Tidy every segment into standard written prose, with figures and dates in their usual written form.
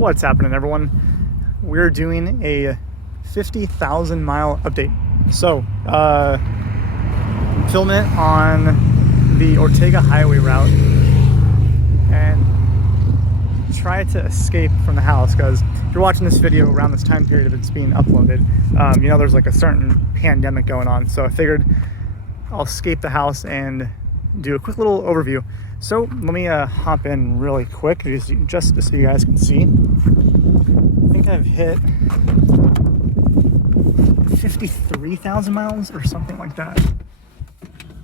What's happening, everyone? We're doing a 50,000 mile update. So, filming it on the Ortega Highway route and try to escape from the house, because if you're watching this video around this time period of it's being uploaded, you know there's like a certain pandemic going on. So I figured I'll escape the house and do a quick little overview. So let me hop in really quick just so you guys can see. I think I've hit 53,000 miles or something like that.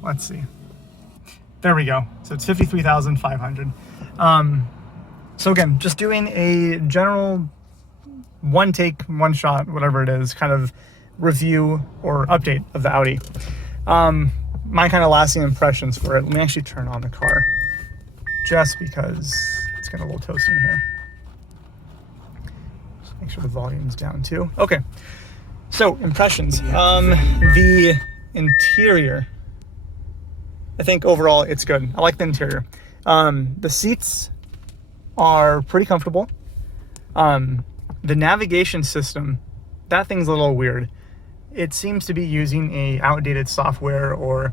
Let's see. There we go. So it's 53,500. So again, just doing a general one take, one shot, whatever it is, kind of review or update of the Audi. My kind of lasting impressions for it. Let me actually turn on the car just because it's getting a little toasty in here. Just make sure the volume's down too. Okay. So impressions. The interior, I think overall it's good. I like the interior. The seats are pretty comfortable. The navigation system, that thing's a little weird. It seems to be using a outdated software or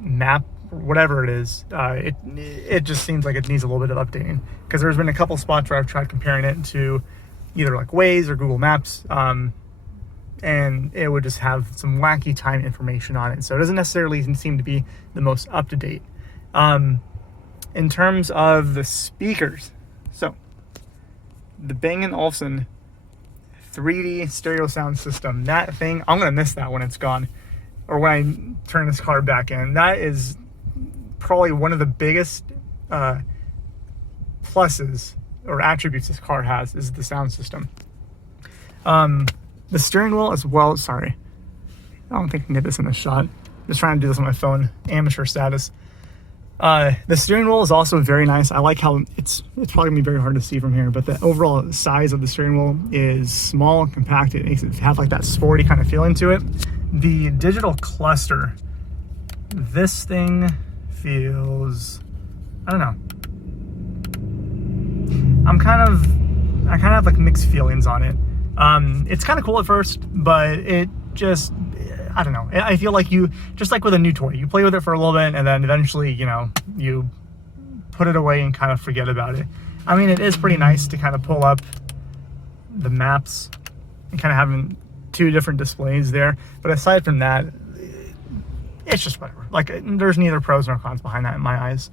map, whatever it is. It just seems like it needs a little bit of updating, because there's been a couple spots where I've tried comparing it to either like Waze or Google Maps, and it would just have some wacky time information on it. So it doesn't necessarily seem to be the most up to date. In terms of the speakers, so the Bang & Olufsen 3D stereo sound system, that thing, I'm gonna miss that when it's gone, or when I turn this car back in. That is probably one of the biggest pluses or attributes this car has, is the sound system. The steering wheel as well. Sorry, I don't think I can get this in the shot. Just trying to do this on my phone, amateur status. The steering wheel is also very nice. I like how it's probably gonna be very hard to see from here, but the overall size of the steering wheel is small and compact. It makes it have like that sporty kind of feeling to it. The digital cluster, this thing feels, I don't know. I kind of have like mixed feelings on it. It's kind of cool at first, but it just, I don't know. I feel like you, just like with a new toy, you play with it for a little bit and then eventually, you know, you put it away and kind of forget about it. I mean, it is pretty nice to kind of pull up the maps and kind of having two different displays there. But aside from that, it's just whatever. Like, there's neither pros nor cons behind that in my eyes.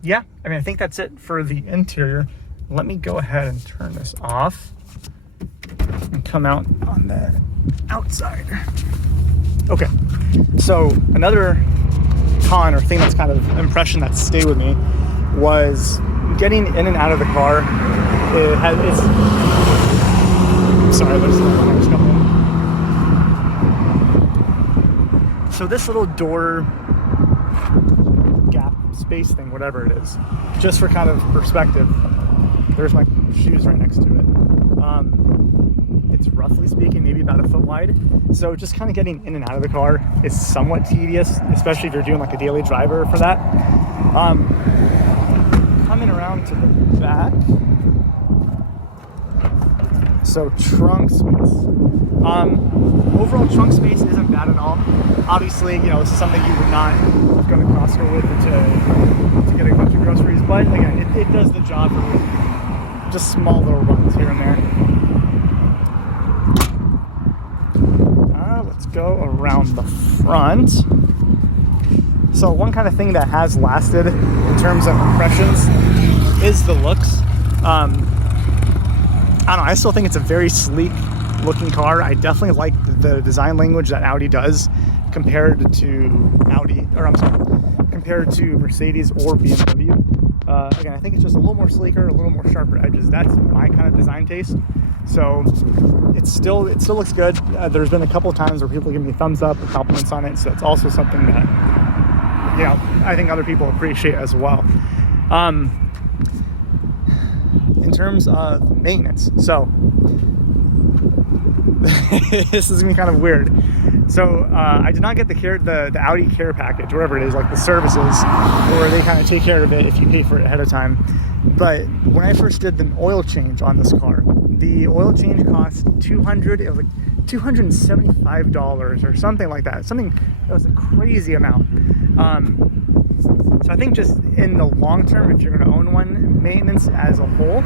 Yeah, I mean, I think that's it for the interior. Let me go ahead and turn this off and come out on the outside. Okay, so another con or thing that's kind of impression that stayed with me was getting in and out of the car. Sorry, there's noise coming in. So this little door gap space thing, whatever it is, just for kind of perspective, there's my shoes right next to it. It's roughly speaking maybe about a foot wide. So just kind of getting in and out of the car is somewhat tedious, especially if you're doing like a daily driver for that. Coming around to the back. So trunk space. Overall trunk space isn't bad at all. Obviously, you know, this is something you would not go to Costco with to get a bunch of groceries, but again, it does the job for just small little runs here and there. Let's go around the front. So one kind of thing that has lasted in terms of impressions is the looks. I don't know, I still think it's a very sleek looking car. I definitely like the design language that Audi does compared to Mercedes or BMW. Again, I think it's just a little more sleeker, a little more sharper edges. That's my kind of design taste. So it still looks good. There's been a couple of times where people give me thumbs up or compliments on it. So it's also something that, you know, I think other people appreciate as well. In terms of maintenance, so this is gonna be kind of weird. So I did not get the Audi care package, whatever it is, like the services, where they kind of take care of it if you pay for it ahead of time. But when I first did the oil change on this car, the oil change cost $275 or something like that. Something that was a crazy amount. So I think just in the long term, if you're going to own one, maintenance as a whole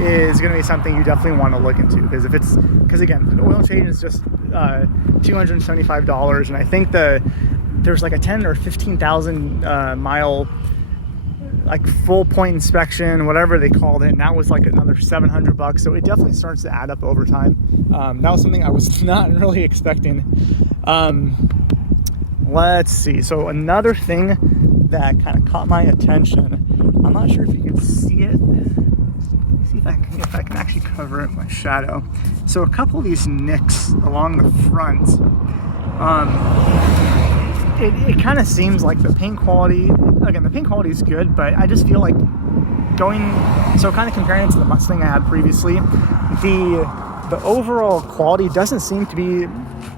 is going to be something you definitely want to look into. Because again, the oil change is just $275, and I think there's like a 10 or 15,000 mile like full point inspection, whatever they called it, and that was like another $700. So it definitely starts to add up over time. That was something I was not really expecting. Let's see. So another thing that kind of caught my attention, I'm not sure if you can see it. Let me see if I can actually cover it with my shadow. So a couple of these nicks along the front, it kind of seems like the paint quality, again, the paint quality is good, but I just feel like kind of comparing it to the Mustang I had previously, the overall quality doesn't seem to be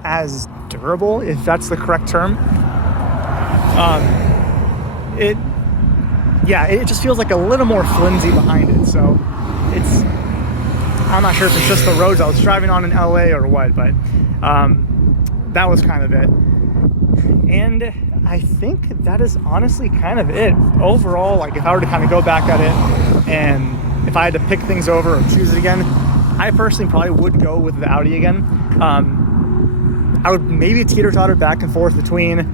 as durable, if that's the correct term. It just feels like a little more flimsy behind it. So I'm not sure if it's just the roads I was driving on in LA or what, but that was kind of it. And I think that is honestly kind of it. Overall, like if I were to kind of go back at it and if I had to pick things over or choose it again, I personally probably would go with the Audi again. I would maybe teeter-totter back and forth between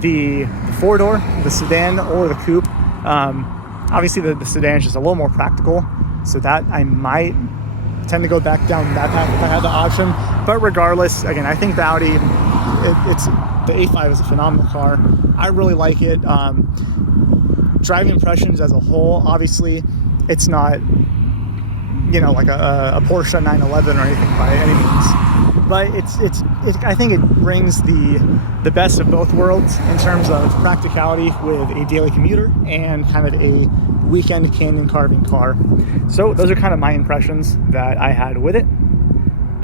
the four-door, the sedan, or the coupe. Obviously, the sedan is just a little more practical, so that I might tend to go back down that path if I had the option. But regardless, again, I think the Audi, the A5 is a phenomenal car. I really like it. Driving impressions as a whole, obviously, it's not, like a Porsche 911 or anything by any means. But I think it brings the best of both worlds in terms of practicality with a daily commuter and kind of a weekend canyon carving car. So those are kind of my impressions that I had with it.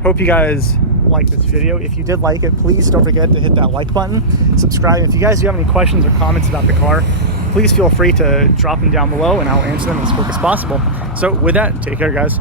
Hope you guys liked this video. If you did like it, please don't forget to hit that like button, subscribe. If you guys do have any questions or comments about the car, please feel free to drop them down below and I'll answer them as quick as possible. So with that, take care, guys.